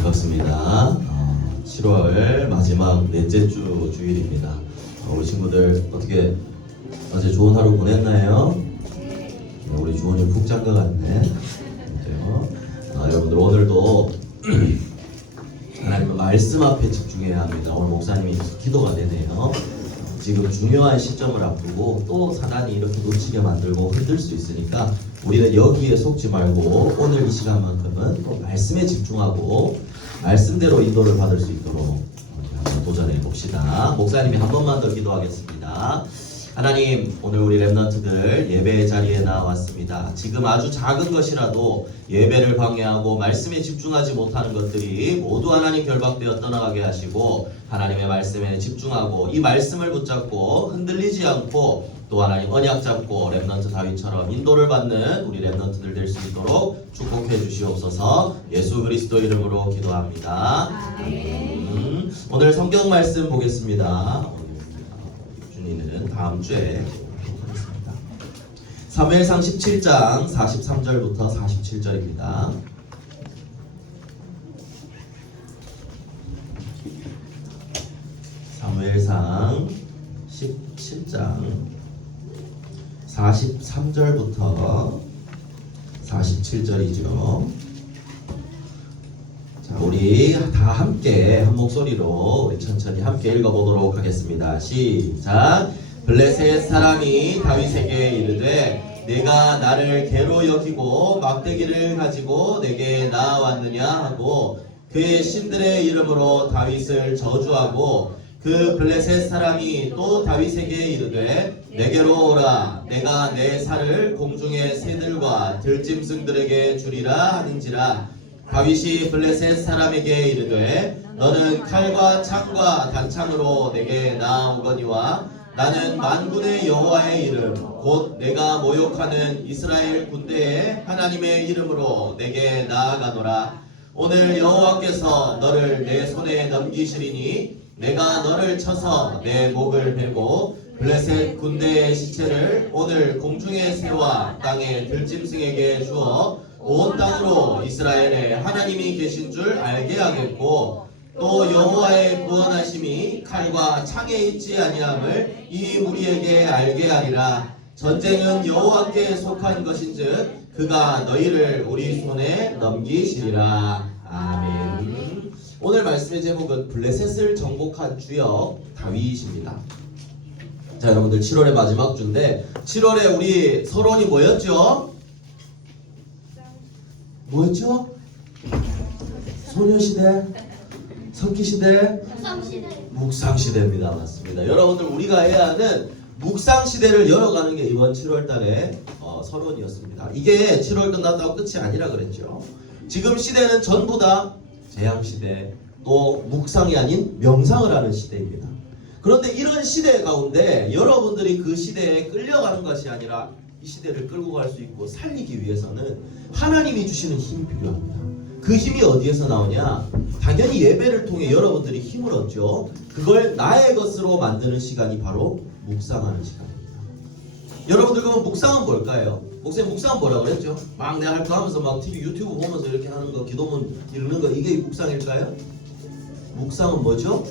반갑습니다. 7월 마지막 넷째 주 주일입니다. 우리 친구들 어떻게 어제 좋은 하루 보냈나요? 우리 주원이 푹 잔 것 같네. 여러분들 오늘도 하나님의 말씀 앞에 집중해야 합니다. 오늘 목사님이 기도가 되네요. 지금 중요한 시점을 앞두고 또 사단이 이렇게 놓치게 만들고 흔들 수 있으니까 우리는 여기에 속지 말고 오늘 이 시간만큼은 또 말씀에 집중하고 말씀대로 인도를 받을 수 있도록 한번 도전해 봅시다. 목사님이 한 번만 더 기도하겠습니다. 하나님, 오늘 우리 랩런트들 예배 자리에 나왔습니다. 지금 아주 작은 것이라도 예배를 방해하고 말씀에 집중하지 못하는 것들이 모두 하나님 결박되어 떠나가게 하시고 하나님의 말씀에 집중하고 이 말씀을 붙잡고 흔들리지 않고 또 하나님 언약 잡고 랩런트 다윗처럼 인도를 받는 우리 랩런트들 될 수 있도록 축복해 주시옵소서. 예수 그리스도 이름으로 기도합니다. 오늘 성경 말씀 보겠습니다. 준이는 다음 주에 하겠습니다. 사무엘상 17장 43절부터 47절입니다. 사무엘상 17장 43절부터 47절이죠. 자, 우리 다 함께 한 목소리로 우리 천천히 함께 읽어보도록 하겠습니다. 시작. 블레셋 사람이 다윗에게 이르되 내가 나를 개로 여기고 막대기를 가지고 내게 나아왔느냐 하고 그의 신들의 이름으로 다윗을 저주하고 그 블레셋 사람이 또 다윗에게 이르되 내게로 오라. 내가 내 살을 공중의 새들과 들짐승들에게 주리라 하는지라. 다윗이 블레셋 사람에게 이르되 너는 칼과 창과 단창으로 내게 나아오거니와 나는 만군의 여호와의 이름 곧 내가 모욕하는 이스라엘 군대의 하나님의 이름으로 내게 나아가노라. 오늘 여호와께서 너를 내 손에 넘기시리니 내가 너를 쳐서 내 목을 베고 블레셋 군대의 시체를 오늘 공중의 새와 땅의 들짐승에게 주어 온 땅으로 이스라엘에 하나님이 계신 줄 알게 하겠고 또 여호와의 구원하심이 칼과 창에 있지 아니함을 이 무리에게 알게 하리라. 전쟁은 여호와께 속한 것인즉 그가 너희를 우리 손에 넘기시리라. 아멘. 오늘 말씀의 제목은 블레셋을 정복한 주역 다윗입니다. 자, 여러분들 7월의 마지막 주인데 7월에 우리 서론이 뭐였죠? 뭐였죠? 소녀시대, 석기시대, 묵상시대입니다. 맞습니다. 여러분들 우리가 해야 하는 묵상시대를 열어가는 게 이번 7월달의 서론이었습니다. 이게 7월 끝났다고 끝이 아니라 그랬죠. 지금 시대는 전부 다 재앙시대, 또 묵상이 아닌 명상을 하는 시대입니다. 그런데 이런 시대 가운데 여러분들이 그 시대에 끌려가는 것이 아니라 이 시대를 끌고 갈 수 있고 살리기 위해서는 하나님이 주시는 힘이 필요합니다. 그 힘이 어디에서 나오냐? 당연히 예배를 통해 여러분들이 힘을 얻죠. 그걸 나의 것으로 만드는 시간이 바로 묵상하는 시간입니다. 여러분들 그러면 묵상은 뭘까요? 목사님 묵상은 뭐라고 그랬죠? 막 내가 할 거 하면서 막 TV 유튜브 보면서 이렇게 하는 거, 기도문 읽는 거, 이게 묵상일까요? 묵상은 뭐죠?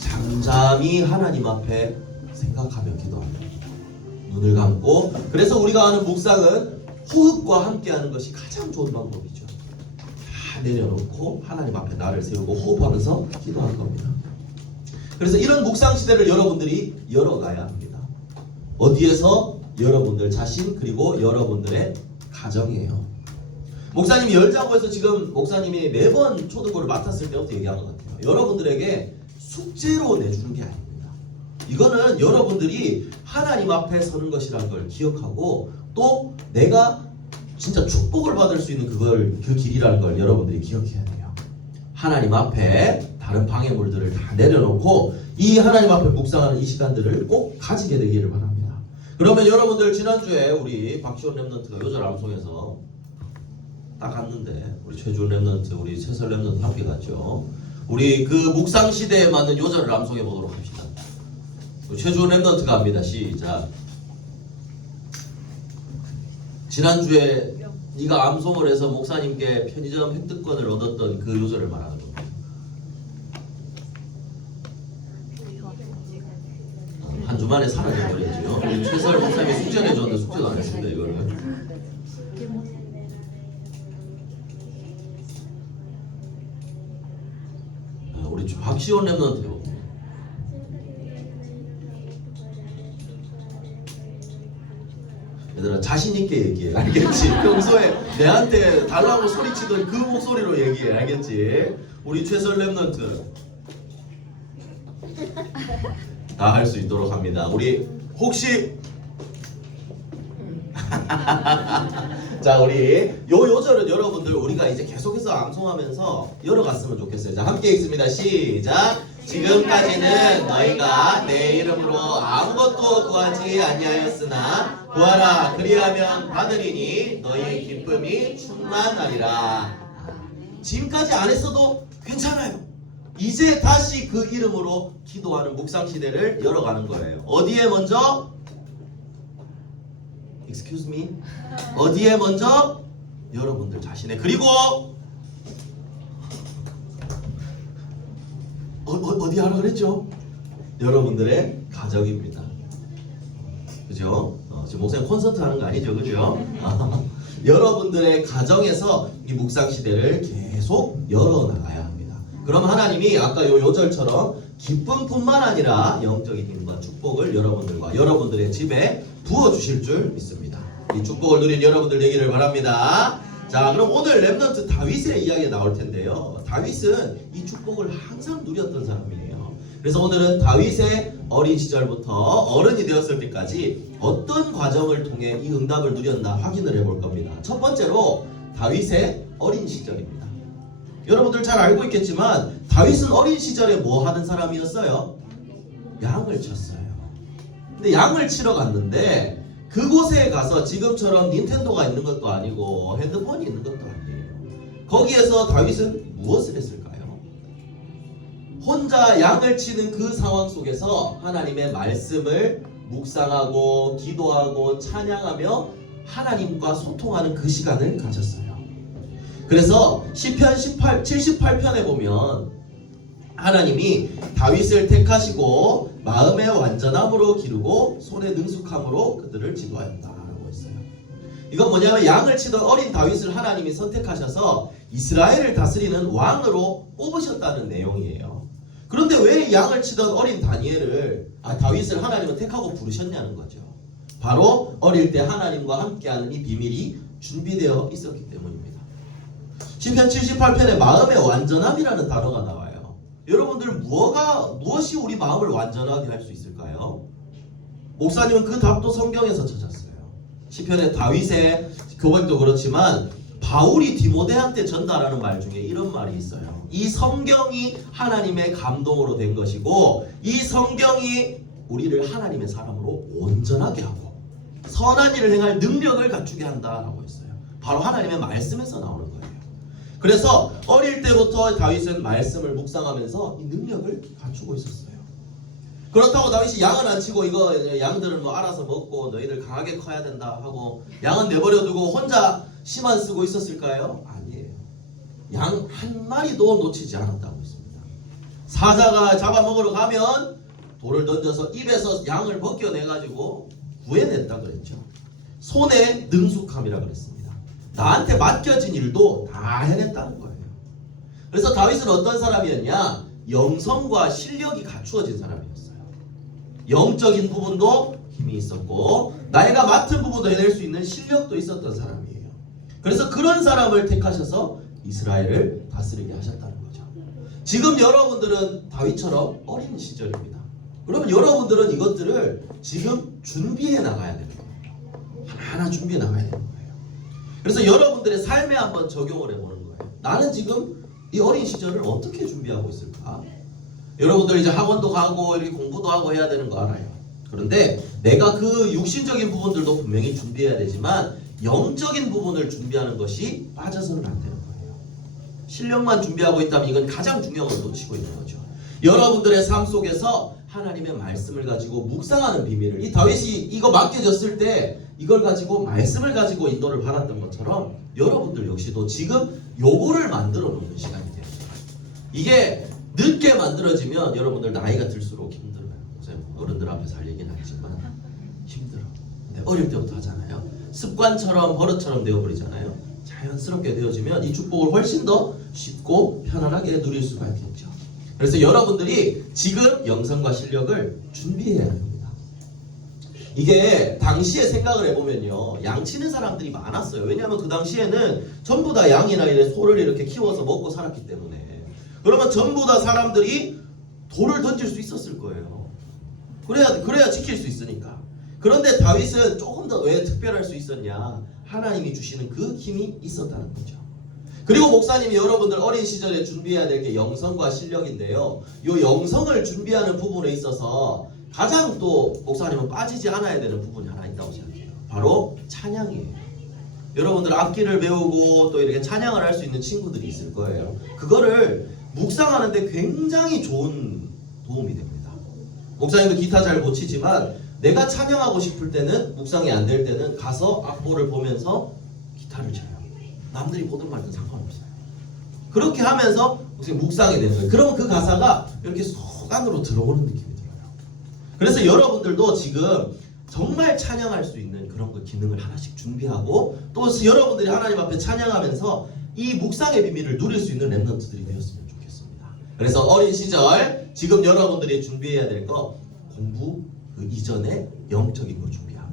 잠잠히 하나님 앞에 생각하며 기도합니다. 눈을 감고. 그래서 우리가 하는 묵상은 호흡과 함께 하는 것이 가장 좋은 방법이죠. 다 내려놓고 하나님 앞에 나를 세우고 호흡하면서 기도하는 겁니다. 그래서 이런 묵상 시대를 여러분들이 열어가야 합니다. 어디에서? 여러분들 자신 그리고 여러분들의 가정이에요. 목사님이 열자고 해서 지금 목사님이 매번 초등부를 맡았을 때부터 얘기한 것 같아요. 여러분들에게 숙제로 내주는 게 아닙니다. 이거는 여러분들이 하나님 앞에 서는 것이라는 걸 기억하고 또 내가 진짜 축복을 받을 수 있는 그 길이라는 걸 여러분들이 기억해야 돼요. 하나님 앞에 다른 방해물들을 다 내려놓고 이 하나님 앞에 묵상하는 이 시간들을 꼭 가지게 되기를 바랍니다. 그러면 여러분들 지난주에 우리 박시원 랩런트가 요절 암송에서 딱 갔는데 우리 최준 랩런트, 우리 최설 랩런트 함께 갔죠. 우리 그 묵상 시대에 맞는 요절을 암송해 보도록 합시다. 최준 랩런트가 합니다. 시작. 지난주에 네가 암송을 해서 목사님께 편의점 획득권을 얻었던 그 요절을 말하는 겁니다. 한 주만에 사라져버렸죠. 우리 최설 목사님이 숙제를 줬는데 숙제도 안 했습니다. 이거를. 우리 박시원 랩런트요. 얘들아 자신 있게 얘기해. 알겠지? 평소에 내한테 달라고 소리치던 그 목소리로 얘기해. 알겠지? 우리 최설 랩런트 다 할 수 있도록 합니다. 우리 혹시 자, 우리 요절은 여러분들 우리가 이제 계속해서 암송하면서 열어갔으면 좋겠어요. 자, 함께 읽습니다. 시작. 지금까지는 너희가 내 이름으로 아무것도 구하지 아니하였으나 구하라 그리하면 받으리니 너희 기쁨이 충만하리라. 지금까지 안 했어도 괜찮아요. 이제 다시 그 이름으로 기도하는 묵상 시대를 열어가는 거예요. 어디에 먼저? Excuse me? 어디에 먼저? 여러분들 자신의, 그리고 어디 하라 그랬죠? 여러분들의 가정입니다. 그죠? 지금 목사님 콘서트 하는 거 아니죠? 그죠? 여러분들의 가정에서 이 묵상 시대를 계속 열어나가야 합니다. 그럼 하나님이 아까 요절처럼 기쁨뿐만 아니라 영적인 힘과 축복을 여러분들과 여러분들의 집에 부어주실 줄 믿습니다. 이 축복을 누린 여러분들 되기를 바랍니다. 자, 그럼 오늘 렘넌트 다윗의 이야기가 나올 텐데요. 다윗은 이 축복을 항상 누렸던 사람이에요. 그래서 오늘은 다윗의 어린 시절부터 어른이 되었을 때까지 어떤 과정을 통해 이 응답을 누렸나 확인을 해볼 겁니다. 첫 번째로 다윗의 어린 시절입니다. 여러분들 잘 알고 있겠지만 다윗은 어린 시절에 뭐 하는 사람이었어요? 양을 쳤어요. 근데 양을 치러 갔는데 그곳에 가서 지금처럼 닌텐도가 있는 것도 아니고 핸드폰이 있는 것도 아니에요. 거기에서 다윗은 무엇을 했을까요? 혼자 양을 치는 그 상황 속에서 하나님의 말씀을 묵상하고 기도하고 찬양하며 하나님과 소통하는 그 시간을 가졌어요. 그래서 시편 78편에 보면 하나님이 다윗을 택하시고 마음의 완전함으로 기르고 손의 능숙함으로 그들을 지도하였다라고 했어요. 이건 뭐냐면 양을 치던 어린 다윗을 하나님이 선택하셔서 이스라엘을 다스리는 왕으로 뽑으셨다는 내용이에요. 그런데 왜 양을 치던 어린 다윗을 하나님은 택하고 부르셨냐는 거죠. 바로 어릴 때 하나님과 함께하는 이 비밀이 준비되어 있었기 때문입니다. 시편 78편에 마음의 완전함이라는 단어가 나와요. 여러분들 무엇이 우리 마음을 완전하게 할 수 있을까요? 목사님은 그 답도 성경에서 찾았어요. 시편의 다윗의 고백도 그렇지만 바울이 디모데한테 전달하는 말 중에 이런 말이 있어요. 이 성경이 하나님의 감동으로 된 것이고 이 성경이 우리를 하나님의 사람으로 온전하게 하고 선한 일을 행할 능력을 갖추게 한다라고 했어요. 바로 하나님의 말씀에서 나오는 거예요. 그래서 어릴 때부터 다윗은 말씀을 묵상하면서 이 능력을 갖추고 있었어요. 그렇다고 다윗이 양은 안 치고 이거 양들은 뭐 알아서 먹고 너희들 강하게 커야 된다 하고 양은 내버려두고 혼자 씨만 쓰고 있었을까요? 아니에요. 양 한 마리도 놓치지 않았다고 했습니다. 사자가 잡아먹으러 가면 돌을 던져서 입에서 양을 벗겨내가지고 구해냈다 그랬죠. 손에 능숙함이라 그랬습니다. 나한테 맡겨진 일도 다 해냈다는 거예요. 그래서 다윗은 어떤 사람이었냐? 영성과 실력이 갖추어진 사람이었어요. 영적인 부분도 힘이 있었고 내가 맡은 부분도 해낼 수 있는 실력도 있었던 사람이에요. 그래서 그런 사람을 택하셔서 이스라엘을 다스리게 하셨다는 거죠. 지금 여러분들은 다윗처럼 어린 시절입니다. 그러면 여러분들은 이것들을 지금 준비해 나가야 되는 거예요. 하나하나 준비해 나가야 되는 거예요. 그래서 여러분들의 삶에 한번 적용을 해보는 거예요. 나는 지금 이 어린 시절을 어떻게 준비하고 있을까? 여러분들 이제 학원도 가고 이렇게 공부도 하고 해야 되는 거 알아요. 그런데 내가 그 육신적인 부분들도 분명히 준비해야 되지만 영적인 부분을 준비하는 것이 빠져서는 안 되는 거예요. 실력만 준비하고 있다면 이건 가장 중요한 걸 놓치고 있는 거죠. 여러분들의 삶 속에서 하나님의 말씀을 가지고 묵상하는 비밀을, 이 다윗이 이거 맡겨졌을 때 이걸 가지고 말씀을 가지고 인도를 받았던 것처럼 여러분들 역시도 지금 요거를 만들어 놓는 시간이 돼요. 이게 늦게 만들어지면 여러분들 나이가 들수록 힘들어요. 어른들 앞에서 할 얘기는 아니지만 힘들어. 근데 어릴 때부터 하잖아요. 습관처럼 버릇처럼 되어버리잖아요. 자연스럽게 되어지면 이 축복을 훨씬 더 쉽고 편안하게 누릴 수가 있겠죠. 그래서 여러분들이 지금 영성과 실력을 준비해야 합니다. 이게 당시에 생각을 해보면요, 양 치는 사람들이 많았어요. 왜냐하면 그 당시에는 전부 다 양이나 이런 소를 이렇게 키워서 먹고 살았기 때문에. 그러면 전부 다 사람들이 돌을 던질 수 있었을 거예요. 그래야 지킬 수 있으니까. 그런데 다윗은 조금 더 왜 특별할 수 있었냐? 하나님이 주시는 그 힘이 있었다는 거죠. 그리고 목사님이 여러분들 어린 시절에 준비해야 될 게 영성과 실력인데요. 이 영성을 준비하는 부분에 있어서 가장 또 목사님은 빠지지 않아야 되는 부분이 하나 있다고 생각해요. 바로 찬양이에요. 여러분들 악기를 배우고 또 이렇게 찬양을 할 수 있는 친구들이 있을 거예요. 그거를 묵상하는데 굉장히 좋은 도움이 됩니다. 목사님도 기타 잘 못 치지만 내가 찬양하고 싶을 때는, 묵상이 안 될 때는 가서 악보를 보면서 기타를 쳐요. 남들이 보든 말든 상관없어요. 그렇게 하면서 묵상이 되는 거예요. 그러면 그 가사가 이렇게 속 안으로 들어오는 느낌이 들어요. 그래서 여러분들도 지금 정말 찬양할 수 있는 그런 그 기능을 하나씩 준비하고, 또 여러분들이 하나님 앞에 찬양하면서 이 묵상의 비밀을 누릴 수 있는 랩런트들이 되었으면 좋겠습니다. 그래서 어린 시절 지금 여러분들이 준비해야 될 거, 공부 그 이전에 영적인 걸 준비하고,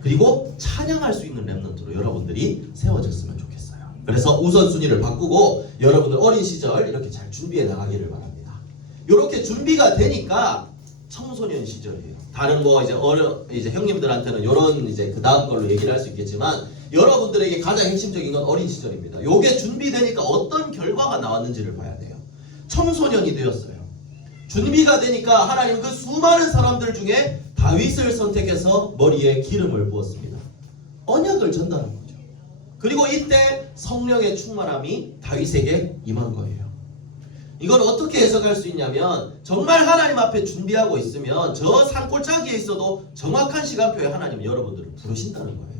그리고 찬양할 수 있는 랩런트로 여러분들이 세워졌으면 좋겠어요. 그래서 우선순위를 바꾸고 여러분들 어린 시절 이렇게 잘 준비해 나가기를 바랍니다. 이렇게 준비가 되니까 청소년 시절이에요. 다른 이제 형님들한테는 이런 이제 그 다음 걸로 얘기를 할 수 있겠지만, 여러분들에게 가장 핵심적인 건 어린 시절입니다. 요게 준비되니까 어떤 결과가 나왔는지를 봐야 돼요. 청소년이 되었어요. 준비가 되니까 하나님 그 수많은 사람들 중에 다윗을 선택해서 머리에 기름을 부었습니다. 언약을 전달한 거죠. 그리고 이때 성령의 충만함이 다윗에게 임한 거예요. 이걸 어떻게 해석할 수 있냐면, 정말 하나님 앞에 준비하고 있으면 저 산골짜기에 있어도 정확한 시간표에 하나님 여러분들을 부르신다는 거예요.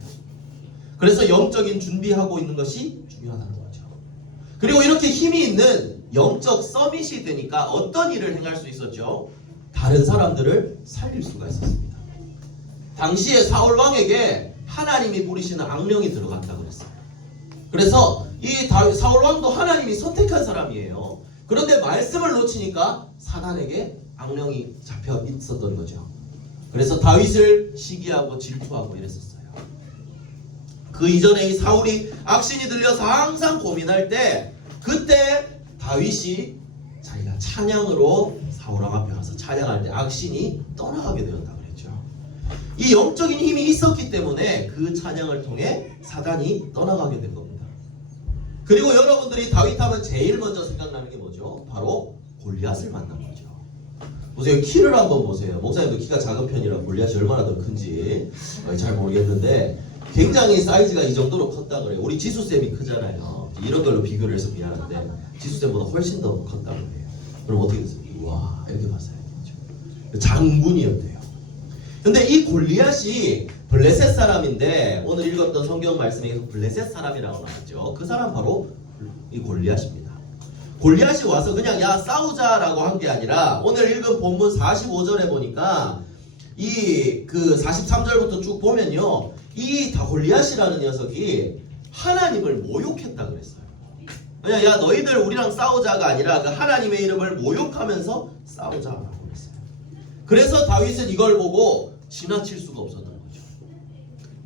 그래서 영적인 준비하고 있는 것이 중요하다는 거죠. 그리고 이렇게 힘이 있는 영적 서밋이 되니까 어떤 일을 행할 수 있었죠? 다른 사람들을 살릴 수가 있었습니다. 당시에 사울 왕에게 하나님이 부리시는 악령이 들어갔다고 그랬어요. 그래서 이 사울 왕도 하나님이 선택한 사람이에요. 그런데 말씀을 놓치니까 사단에게 악령이 잡혀 있었던 거죠. 그래서 다윗을 시기하고 질투하고 이랬었어요. 그 이전에 이 사울이 악신이 들려서 항상 고민할 때, 그때 다윗이 자기가 찬양으로 사울왕 앞에 가서 찬양할 때 악신이 떠나가게 되었다고 그랬죠. 이 영적인 힘이 있었기 때문에 그 찬양을 통해 사단이 떠나가게 된 겁니다. 그리고 여러분들이 다윗 하면 제일 먼저 생각나는 게 뭐죠? 바로 골리앗을 만난 거죠. 보세요. 키를 한번 보세요. 목사님도 키가 작은 편이라 골리앗이 얼마나 더 큰지 잘 모르겠는데, 굉장히 사이즈가 이 정도로 컸다 그래요. 우리 지수쌤이 크잖아요. 이런 걸로 비교를 해서 미안한데 지수쌤보다 훨씬 더 컸다고 해요. 그럼 어떻게 됐어요? 와, 이렇게 봤어요. 장군이었대요. 근데 이 골리앗이 블레셋 사람인데, 오늘 읽었던 성경 말씀에 블레셋 사람이라고 나왔죠. 그 사람 바로 이 골리앗입니다. 골리앗이 와서 그냥 야 싸우자라고 한 게 아니라, 오늘 읽은 본문 45절에 보니까 이 그 43절부터 쭉 보면요, 이 골리앗이라는 녀석이 하나님을 모욕했다 그랬어요. 그냥 야 너희들 우리랑 싸우자가 아니라 그 하나님의 이름을 모욕하면서 싸우자라고 그랬어요. 그래서 다윗은 이걸 보고 지나칠 수가 없었던 거죠.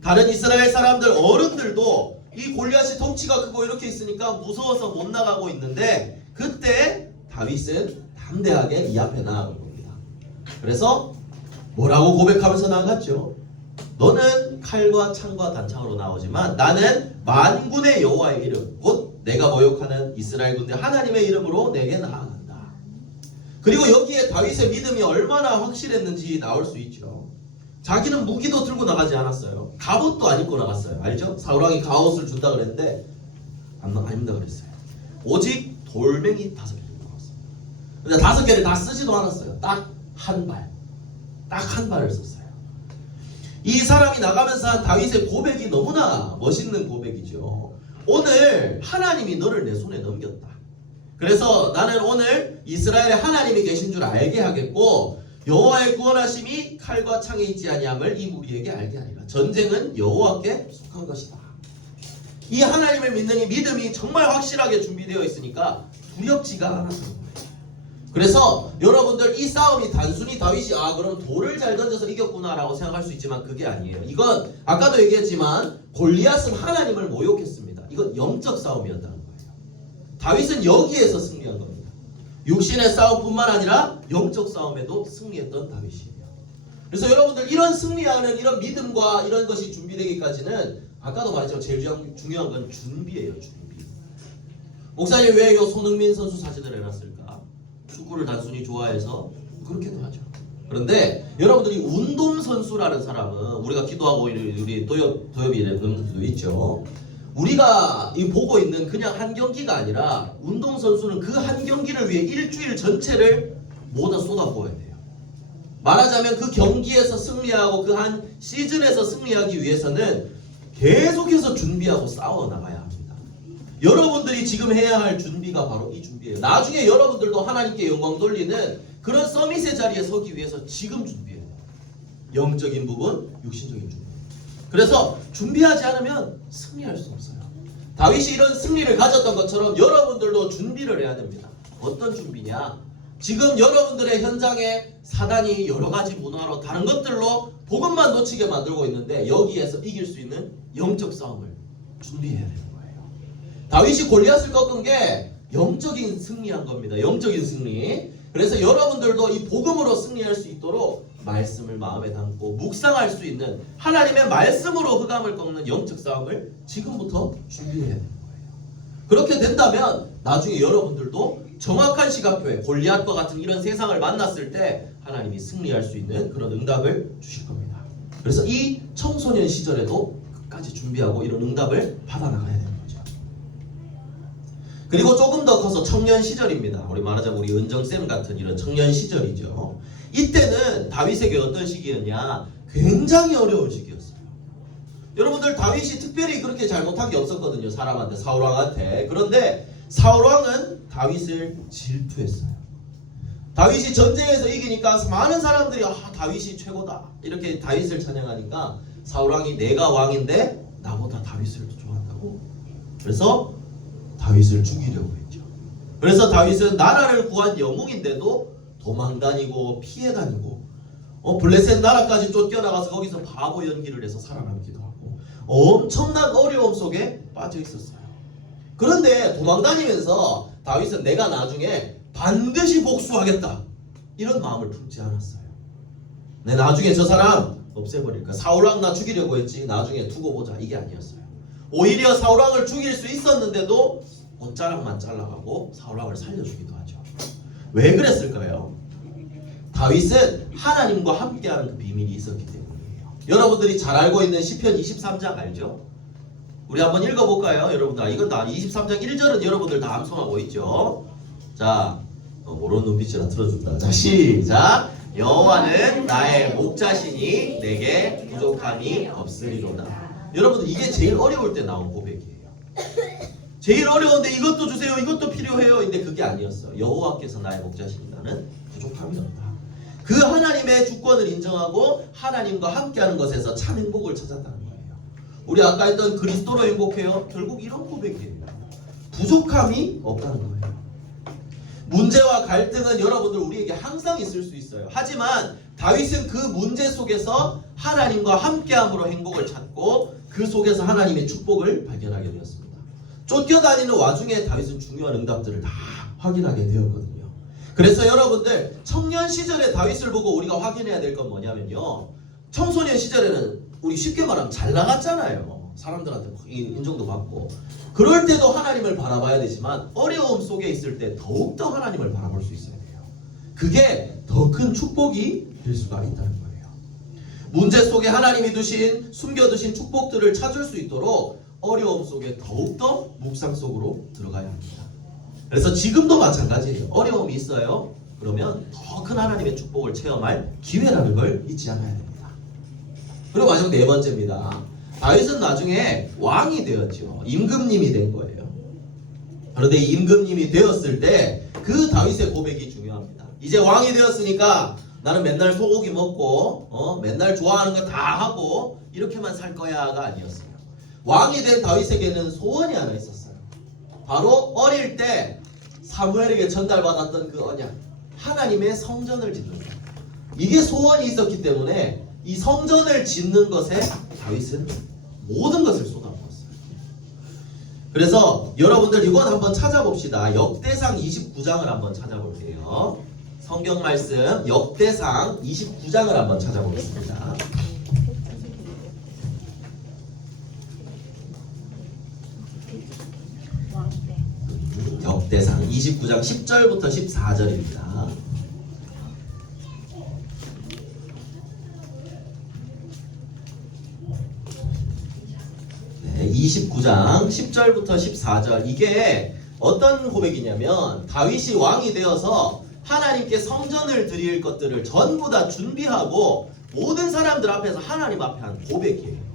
다른 이스라엘 사람들 어른들도 이 골리앗이 덩치가 크고 이렇게 있으니까 무서워서 못 나가고 있는데, 그때 다윗은 담대하게 이 앞에 나아간 겁니다. 그래서 뭐라고 고백하면서 나아갔죠? 너는 칼과 창과 단창으로 나오지만 나는 만군의 여호와의 이름, 곧 내가 모욕하는 이스라엘 군대 하나님의 이름으로 내게 나아간다. 그리고 여기에 다윗의 믿음이 얼마나 확실했는지 나올 수 있죠. 자기는 무기도 들고 나가지 않았어요. 갑옷도 안 입고 나갔어요. 알죠? 사울왕이 갑옷을 준다 그랬는데 안 입는다 그랬어요. 오직 돌멩이 5개 들고 나갔어요. 근데 5개를 다 쓰지도 않았어요. 딱 한 발, 딱 한 발을 썼어요. 이 사람이 나가면서 한 다윗의 고백이 너무나 멋있는 고백이죠. 오늘 하나님이 너를 내 손에 넘겼다. 그래서 나는 오늘 이스라엘에 하나님이 계신 줄 알게 하겠고 여호와의 구원하심이 칼과 창에 있지 아니함을 이 무리에게 알게 하리라. 전쟁은 여호와께 속한 것이다. 이 하나님을 믿는 이 믿음이 정말 확실하게 준비되어 있으니까 두렵지가 않았던 거예요. 그래서 여러분들 이 싸움이 단순히 다윗이 그럼 돌을 잘 던져서 이겼구나 라고 생각할 수 있지만 그게 아니에요. 이건 아까도 얘기했지만 골리앗은 하나님을 모욕했습니다. 이건 영적 싸움이었다는 거예요. 다윗은 여기에서 승리한 겁니다. 육신의 싸움뿐만 아니라 영적 싸움에도 승리했던 다윗이에요. 그래서 여러분들 이런 승리하는 이런 믿음과 이런 것이 준비되기까지는 아까도 말했지만 제일 중요한 건 준비예요. 준비. 목사님 왜 이 손흥민 선수 사진을 해놨을까? 축구를 단순히 좋아해서 그렇게도 하죠. 그런데 여러분들이 운동선수라는 사람은 우리가 기도하고 우리 도엽이 이런 분들도 있죠. 우리가 이 보고 있는 그냥 한 경기가 아니라 운동선수는 그 한 경기를 위해 일주일 전체를 모두 쏟아부어야 돼요. 말하자면 그 경기에서 승리하고 그 한 시즌에서 승리하기 위해서는 계속해서 준비하고 싸워 나가야 합니다. 여러분들이 지금 해야 할 준비가 바로 이 준비예요. 나중에 여러분들도 하나님께 영광 돌리는 그런 서밋의 자리에 서기 위해서 지금 준비해야 돼요. 영적인 부분, 육신적인 준비. 그래서 준비하지 않으면 승리할 수 없어요. 다윗이 이런 승리를 가졌던 것처럼 여러분들도 준비를 해야 됩니다. 어떤 준비냐? 지금 여러분들의 현장에 사단이 여러 가지 문화로 다른 것들로 복음만 놓치게 만들고 있는데 여기에서 이길 수 있는 영적 싸움을 준비해야 되는 거예요. 다윗이 골리앗을 꺾은 게 영적인 승리한 겁니다. 영적인 승리. 그래서 여러분들도 이 복음으로 승리할 수 있도록 말씀을 마음에 담고 묵상할 수 있는 하나님의 말씀으로 흑암을 꺾는 영적 싸움을 지금부터 준비해야 되는 거예요. 그렇게 된다면 나중에 여러분들도 정확한 시간표에 골리앗과 같은 이런 세상을 만났을 때 하나님이 승리할 수 있는 그런 응답을 주실 겁니다. 그래서 이 청소년 시절에도 끝까지 준비하고 이런 응답을 받아나가야 되는 거죠. 그리고 조금 더 커서 청년 시절입니다. 우리 말하자면 우리 은정쌤 같은 이런 청년 시절이죠. 이때는 다윗에게 어떤 시기였냐? 굉장히 어려운 시기였어요. 여러분들 다윗이 특별히 그렇게 잘못한 게 없었거든요. 사람한테, 사울왕한테. 그런데 사울왕은 다윗을 질투했어요. 다윗이 전쟁에서 이기니까 많은 사람들이 다윗이 최고다 이렇게 다윗을 찬양하니까 사울왕이 내가 왕인데 나보다 다윗을 더 좋아한다고. 그래서 다윗을 죽이려고 했죠. 그래서 다윗은 나라를 구한 영웅인데도 도망다니고 피해다니고 블레셋 나라까지 쫓겨나가서 거기서 바보 연기를 해서 살아남기도 하고 엄청난 어려움 속에 빠져 있었어요. 그런데 도망다니면서 다윗은 내가 나중에 반드시 복수하겠다 이런 마음을 품지 않았어요. 내 나중에 저 사람 없애버릴까? 사울왕 나 죽이려고 했지 나중에 두고 보자 이게 아니었어요. 오히려 사울왕을 죽일 수 있었는데도 옷자락만 잘라가고 사울왕을 살려주기도 하죠. 왜 그랬을까요? 다윗은 하나님과 함께하는 그 비밀이 있었기 때문이에요. 여러분들이 잘 알고 있는 시편 23장 알죠? 우리 한번 읽어볼까요? 여러분들 이건 다 23장 1절은 여러분들 다 암송하고 있죠. 자, 모르는 눈빛이라 틀어준다. 자, 시작. 여호와는 나의 목자시니 내게 부족함이 없으리로다. 여러분들 이게 제일 어려울 때 나온 고백이에요. 제일 어려운데 이것도 주세요, 이것도 필요해요. 근데 그게 아니었어요. 여호와께서 나의 목자시니 나는 부족함이 없다. 그 하나님의 주권을 인정하고 하나님과 함께하는 것에서 참 행복을 찾았다는 거예요. 우리 아까 했던 그리스도로 행복해요. 결국 이런 고백이에요. 부족함이 없다는 거예요. 문제와 갈등은 여러분들 우리에게 항상 있을 수 있어요. 하지만 다윗은 그 문제 속에서 하나님과 함께함으로 행복을 찾고 그 속에서 하나님의 축복을 발견하게 되었습니다. 쫓겨다니는 와중에 다윗은 중요한 응답들을 다 확인하게 되었거든요. 그래서 여러분들 청년 시절의 다윗을 보고 우리가 확인해야 될 건 뭐냐면요. 청소년 시절에는 우리 쉽게 말하면 잘 나갔잖아요. 사람들한테 인정도 받고. 그럴 때도 하나님을 바라봐야 되지만 어려움 속에 있을 때 더욱더 하나님을 바라볼 수 있어야 돼요. 그게 더 큰 축복이 될 수가 있다는 거예요. 문제 속에 하나님이 두신 숨겨두신 축복들을 찾을 수 있도록 어려움 속에 더욱더 묵상 속으로 들어가야 합니다. 그래서 지금도 마찬가지예요. 어려움이 있어요. 그러면 더 큰 하나님의 축복을 체험할 기회라는 걸 잊지 않아야 됩니다. 그리고 마지막 네 번째입니다. 다윗은 나중에 왕이 되었죠. 임금님이 된 거예요. 그런데 임금님이 되었을 때 그 다윗의 고백이 중요합니다. 이제 왕이 되었으니까 나는 맨날 소고기 먹고 맨날 좋아하는 거 다 하고 이렇게만 살 거야가 아니었어요. 왕이 된 다윗에게는 소원이 하나 있었어요. 바로 어릴 때 사무엘에게 전달받았던 그 언약, 하나님의 성전을 짓는 것. 이게 소원이 있었기 때문에 이 성전을 짓는 것에 다윗은 모든 것을 쏟아부었어요. 그래서 여러분들 이건 한번 찾아봅시다. 역대상 29장을 한번 찾아볼게요. 성경 말씀 역대상 29장을 한번 찾아보겠습니다. 역대상 29장 10절부터 14절입니다. 네, 29장 10절부터 14절. 이게 어떤 고백이냐면 다윗이 왕이 되어서 하나님께 성전을 드릴 것들을 전부 다 준비하고 모든 사람들 앞에서 하나님 앞에 한 고백이에요.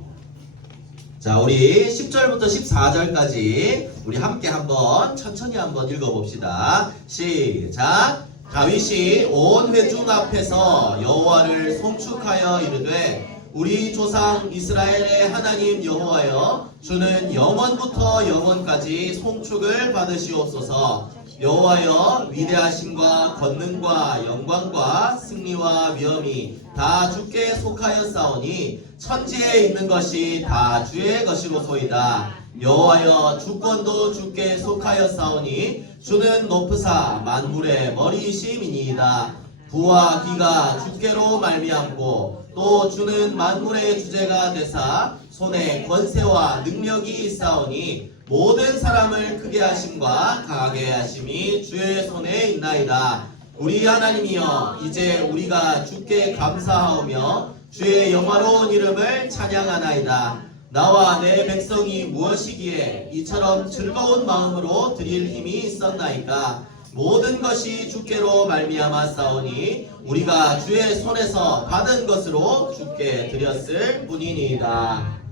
자, 우리 10절부터 14절까지 우리 함께 한번 천천히 한번 읽어봅시다. 시작. 다윗이 온 회중 앞에서 여호와를 송축하여 이르되 우리 조상 이스라엘의 하나님 여호와여, 주는 영원부터 영원까지 송축을 받으시옵소서. 여호와여, 위대하심과 권능과 영광과 승리와 위엄이 다 주께 속하였사오니 천지에 있는 것이 다 주의 것이로소이다. 여호와여, 주권도 주께 속하였사오니 주는 높으사 만물의 머리이심이니이다. 부와 기가 주께로 말미암고 또 주는 만물의 주제가 되사 손에 권세와 능력이 있사오니 모든 사람을 크게 하심과 강하게 하심이 주의 손에 있나이다. 우리 하나님이여, 이제 우리가 주께 감사하오며 주의 영화로운 이름을 찬양하나이다. 나와 내 백성이 무엇이기에 이처럼 즐거운 마음으로 드릴 힘이 있었나이까. 모든 것이 주께로 말미암았사오니 우리가 주의 손에서 받은 것으로 주께 드렸을 뿐이니이다.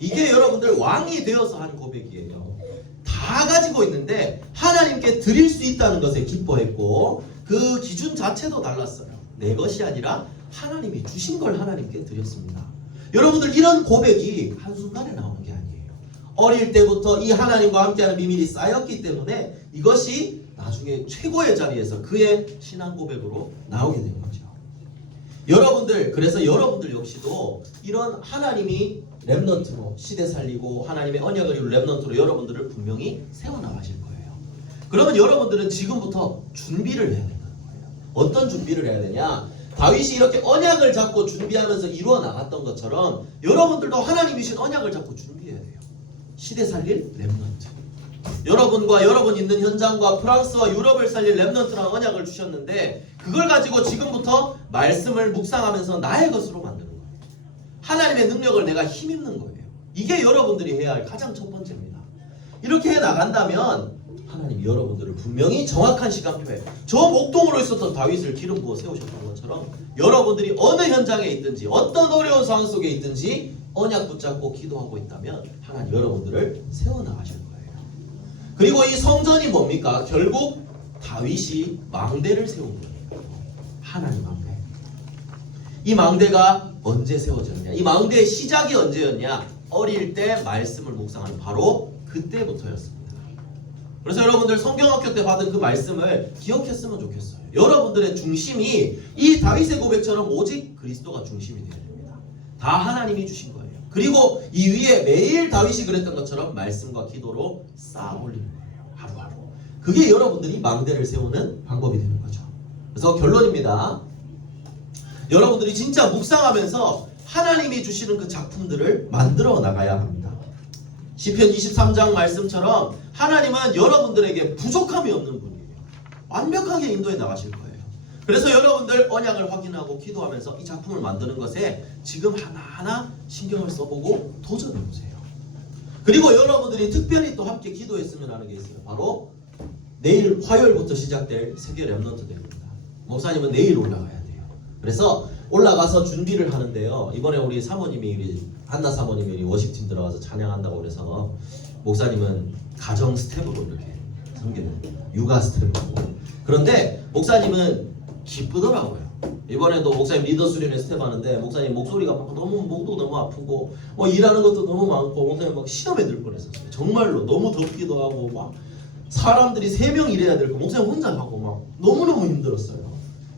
이게 여러분들 왕이 되어서 한 고백이에요. 다 가지고 있는데 하나님께 드릴 수 있다는 것에 기뻐했고 그 기준 자체도 달랐어요. 내 것이 아니라 하나님이 주신 걸 하나님께 드렸습니다. 여러분들 이런 고백이 한순간에 나오는 게 아니에요. 어릴 때부터 이 하나님과 함께하는 비밀이 쌓였기 때문에 이것이 나중에 최고의 자리에서 그의 신앙 고백으로 나오게 된 거죠. 여러분들, 그래서 여러분들 역시도 이런 하나님이 렘넌트로 시대 살리고 하나님의 언약을 이룰 렘넌트로 여러분들을 분명히 세워나가실 거예요. 그러면 여러분들은 지금부터 준비를 해야 된다는 거예요. 어떤 준비를 해야 되냐? 다윗이 이렇게 언약을 잡고 준비하면서 이루어 나갔던 것처럼 여러분들도 하나님이 주신 언약을 잡고 준비해야 돼요. 시대 살릴 렘넌트. 여러분과 여러분 있는 현장과 프랑스와 유럽을 살릴 렘넌트라는 언약을 주셨는데 그걸 가지고 지금부터 말씀을 묵상하면서 나의 것으로 만드는 거예요. 하나님의 능력을 내가 힘입는 거예요. 이게 여러분들이 해야 할 가장 첫 번째입니다. 이렇게 해 나간다면 하나님이 여러분들을 분명히 정확한 시간표에 저 목동으로 있었던 다윗을 기름 부어 세우셨던 것처럼 여러분들이 어느 현장에 있든지 어떤 어려운 상황 속에 있든지 언약 붙잡고 기도하고 있다면 하나님 여러분들을 세워나가실 거예요. 그리고 이 성전이 뭡니까? 결국 다윗이 망대를 세운 거예요. 하나님 망대. 이 망대가 언제 세워졌냐? 이 망대의 시작이 언제였냐? 어릴 때 말씀을 묵상하는 바로 그때부터였습니다. 그래서 여러분들 성경학교 때 받은 그 말씀을 기억했으면 좋겠어요. 여러분들의 중심이 이 다윗의 고백처럼 오직 그리스도가 중심이 되어야 됩니다. 다 하나님이 주신 거예요. 그리고 이 위에 매일 다윗이 그랬던 것처럼 말씀과 기도로 쌓아 올리는 거예요. 하루하루. 그게 여러분들이 망대를 세우는 방법이 되는 거죠. 그래서 결론입니다. 여러분들이 진짜 묵상하면서 하나님이 주시는 그 작품들을 만들어 나가야 합니다. 시편 23장 말씀처럼 하나님은 여러분들에게 부족함이 없는 분이에요. 완벽하게 인도해 나가실 거예요. 그래서 여러분들 언약을 확인하고 기도하면서 이 작품을 만드는 것에 지금 하나하나 신경을 써보고 도전해보세요. 그리고 여러분들이 특별히 또 함께 기도했으면 하는 게 있어요. 바로 내일 화요일부터 시작될 세계 렘넌트 대회입니다. 목사님은 내일 올라가야 돼요. 그래서 올라가서 준비를 하는데요. 이번에 우리 사모님이 우리 한나 사모님이 워십팀 들어가서 찬양한다고 그래서 목사님은 가정 스텝으로 이렇게 섬기는 육아 스텝으로. 그런데 목사님은 기쁘더라고요. 이번에도 목사님 리더 수련회 스텝 하는데 목사님 목소리가 막 너무 목도 너무 아프고 뭐 일하는 것도 너무 많고 목사님 막 시험에 들 뻔했었어요. 정말로 너무 덥기도 하고 막 사람들이 3명 일해야 되고 목사님 혼자 하고 막 너무너무 힘들었어요.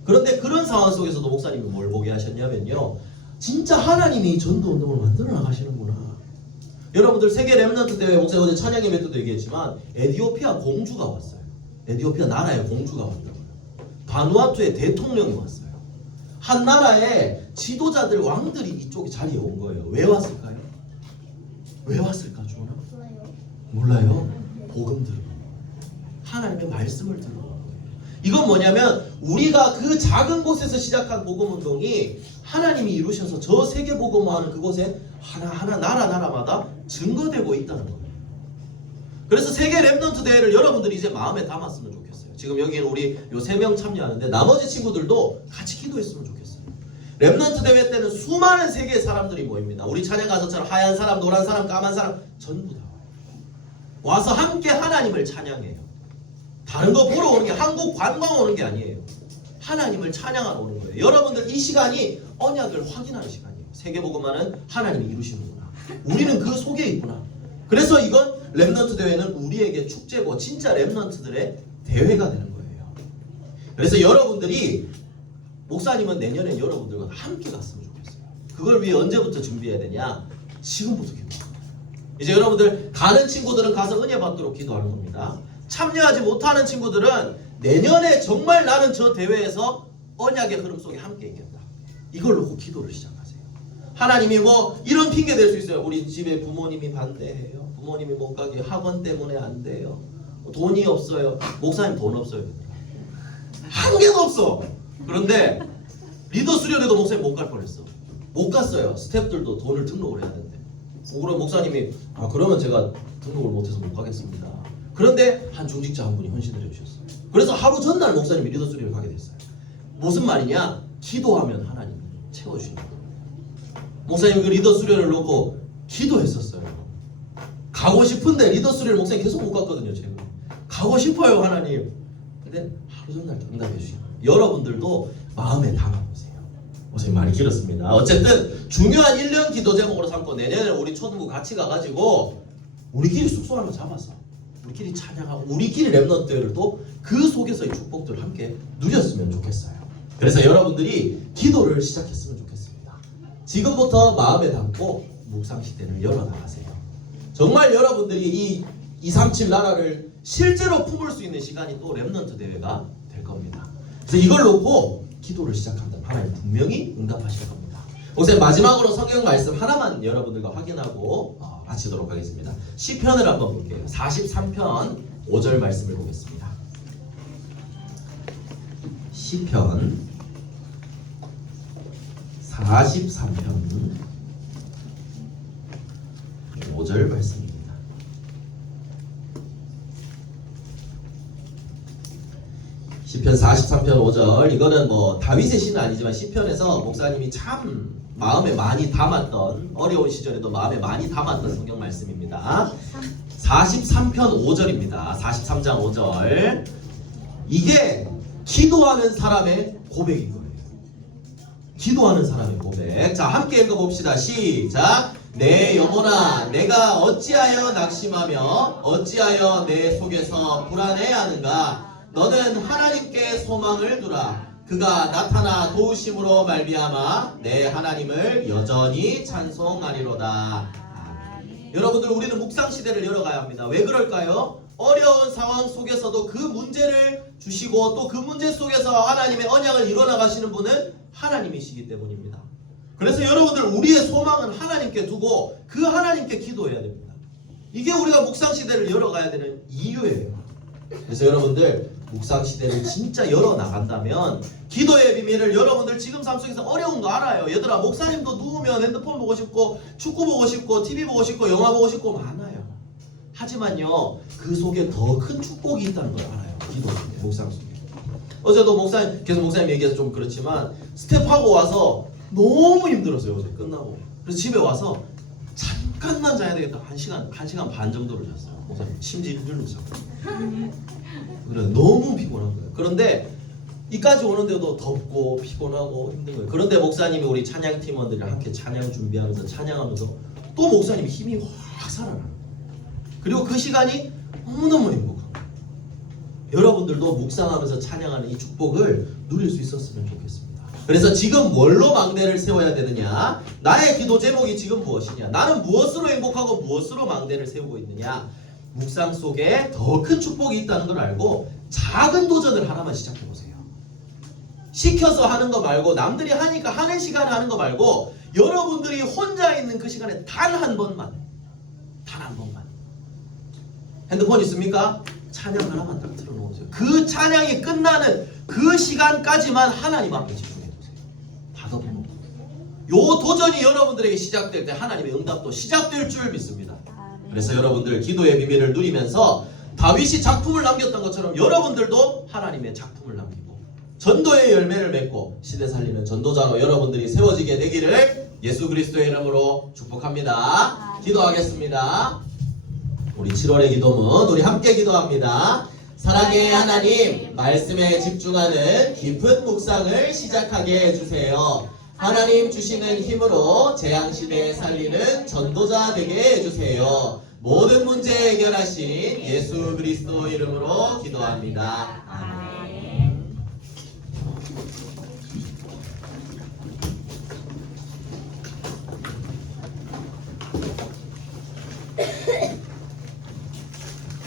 그런데 그런 상황 속에서도 목사님이 뭘 보게 하셨냐면요. 진짜 하나님이 전도 운동을 만들어 나가시는구나. 여러분들 세계 렘넌트 대회 목사님 어제 찬양 예배 때도 얘기했지만 에티오피아 공주가 왔어요. 에티오피아 나라의 공주가 왔다고요. 바누아투의 대통령이 왔어요. 한 나라의 지도자들 왕들이 이쪽에 자리에 온 거예요. 왜 왔을까요? 왜 왔을까 주원아? 몰라요? 복음 들으러. 하나님의 말씀을 들으러. 이건 뭐냐면 우리가 그 작은 곳에서 시작한 복음 운동이 하나님이 이루셔서 저 세계 복음화하는 그곳에 하나하나 나라마다 증거되고 있다는 거예요. 그래서 세계 렘넌트 대회를 여러분들이 이제 마음에 담았으면 좋겠어요. 지금 여기는 우리 요 3명 참여하는데 나머지 친구들도 같이 기도했으면 좋겠어요. 렘넌트 대회 때는 수많은 세계의 사람들이 모입니다. 우리 찬양 가서처럼 하얀 사람, 노란 사람, 까만 사람 전부 다 와서 함께 하나님을 찬양해요. 다른 거 보러 오는 게 한국 관광 오는 게 아니에요. 하나님을 찬양하러 오는 거예요. 여러분들 이 시간이 언약을 확인하는 시간이에요. 세계복음화는 하나님이 이루시는구나. 우리는 그 속에 있구나. 그래서 이건 렘넌트 대회는 우리에게 축제고 진짜 렘넌트들의 대회가 되는 거예요. 그래서 여러분들이 목사님은 내년에 여러분들과 함께 갔으면 좋겠어요. 그걸 위해 언제부터 준비해야 되냐? 지금부터 기도합니다. 이제 여러분들 가는 친구들은 가서 은혜 받도록 기도하는 겁니다. 참여하지 못하는 친구들은 내년에 정말 나는 저 대회에서 언약의 흐름 속에 함께 있겠다. 이걸 놓고 기도를 시작하세요. 하나님이 뭐 이런 핑계 댈 수 있어요. 우리 집에 부모님이 반대해요. 부모님이 못 가게 학원 때문에 안 돼요. 돈이 없어요. 목사님 돈 없어요. 한 개도 없어. 그런데 리더 수련회도 목사님 못 갈 뻔했어. 못 갔어요. 스태프들도 돈을 등록을 해야 되는데. 그럼 목사님이 그러면 제가 등록을 못해서 못 가겠습니다. 그런데 한 중직자 한 분이 헌신을 해주셨어요. 그래서 하루 전날 목사님이 리더 수련회를 가게 됐어요. 무슨 말이냐? 기도하면 하나님이 채워주시는 거예요. 목사님 그 리더 수련을 놓고 기도했었어요. 가고 싶은데 리더 수련을 목사님 계속 못 갔거든요. 제가 가고 싶어요 하나님. 근데 하루 전날 응답해 주시는 거예요. 여러분들도 마음에 담아보세요. 목사님 많이 길었습니다. 어쨌든 중요한 1년 기도 제목으로 삼고 내년에 우리 초등부 같이 가가지고 우리끼리 숙소 하나 잡아서 우리끼리 찬양하고 우리끼리 렘넌트를 또 그 속에서의 축복들을 함께 누렸으면 좋겠어요. 그래서 여러분들이 기도를 시작했으면 좋겠습니다. 지금부터 마음에 담고 묵상시대를 열어나가세요. 정말 여러분들이 이 237 나라를 실제로 품을 수 있는 시간이 또 렘넌트 대회가 될 겁니다. 그래서 이걸 놓고 기도를 시작한다면 하나님 분명히 응답하실 겁니다. 목사님 마지막으로 성경 말씀 하나만 여러분들과 확인하고 마치도록 하겠습니다. 시편을 한번 볼게요. 43편 5절 말씀을 보겠습니다. 시편 43편 5절 말씀입니다. 시편 43편 5절 이거는 뭐 다윗의 시는 아니지만 시편에서 목사님이 참 마음에 많이 담았던 어려운 시절에도 마음에 많이 담았던 성경 말씀입니다. 43편 5절입니다. 43장 5절 이게 기도하는 사람의 고백인 거예요. 기도하는 사람의 고백. 자 함께 읽어봅시다. 시작. 내 영혼아 내가 어찌하여 낙심하며 어찌하여 내 속에서 불안해하는가. 너는 하나님께 소망을 두라. 그가 나타나 도우심으로 말미암아 내 하나님을 여전히 찬송하리로다. 여러분들 우리는 묵상시대를 열어가야 합니다. 왜 그럴까요? 어려운 상황 속에서도 그 문제를 주시고 또 그 문제 속에서 하나님의 언약을 이뤄나가시는 분은 하나님이시기 때문입니다. 그래서 여러분들 우리의 소망은 하나님께 두고 그 하나님께 기도해야 됩니다. 이게 우리가 묵상시대를 열어가야 되는 이유예요. 그래서 여러분들 묵상시대를 진짜 열어나간다면 기도의 비밀을 여러분들 지금 삶 속에서 어려운 거 알아요. 얘들아 목사님도 누우면 핸드폰 보고 싶고 축구 보고 싶고 TV 보고 싶고 영화 보고 싶고 많아요. 하지만요, 그 속에 더 큰 축복이 있다는 걸 알아요. 기도 속에, 묵상 속에. 어제도 목사님, 계속 목사님 얘기해서 좀 그렇지만 스텝하고 와서 너무 힘들었어요. 어제 끝나고. 그래서 집에 와서 잠깐만 자야 되겠다. 1시간 반 정도를 잤어요. 목사님 심지 흔들고 자고. 그래, 너무 피곤한 거예요. 그런데 이까지 오는데도 덥고 피곤하고 힘든 거예요. 그런데 목사님이 우리 찬양 팀원들이랑 함께 찬양 준비하면서 찬양하면서 또 목사님이 힘이 확 살아나요. 그리고 그 시간이 너무너무 행복한 거예요. 여러분들도 묵상하면서 찬양하는 이 축복을 누릴 수 있었으면 좋겠습니다. 그래서 지금 뭘로 망대를 세워야 되느냐? 나의 기도 제목이 지금 무엇이냐? 나는 무엇으로 행복하고 무엇으로 망대를 세우고 있느냐? 묵상 속에 더 큰 축복이 있다는 걸 알고 작은 도전을 하나만 시작해보세요. 시켜서 하는 거 말고, 남들이 하니까 하는 시간에 하는 거 말고, 여러분들이 혼자 있는 그 시간에 단 한 번만, 핸드폰 있습니까? 찬양 하나만 딱 틀어놓으세요. 그 찬양이 끝나는 그 시간까지만 하나님 앞에 집중해주세요. 다 덮어놓고. 요 도전이 여러분들에게 시작될 때 하나님의 응답도 시작될 줄 믿습니다. 그래서 여러분들 기도의 비밀을 누리면서 다윗이 작품을 남겼던 것처럼 여러분들도 하나님의 작품을 남기고 전도의 열매를 맺고 시대 살리는 전도자로 여러분들이 세워지게 되기를 예수 그리스도의 이름으로 축복합니다. 기도하겠습니다. 우리 7월의 기도문 우리 함께 기도합니다. 사랑의 하나님, 말씀에 집중하는 깊은 묵상을 시작하게 해주세요. 하나님 주시는 힘으로 재앙시대에 살리는 전도자 되게 해주세요. 모든 문제 해결하신 예수 그리스도 이름으로 기도합니다. 아멘.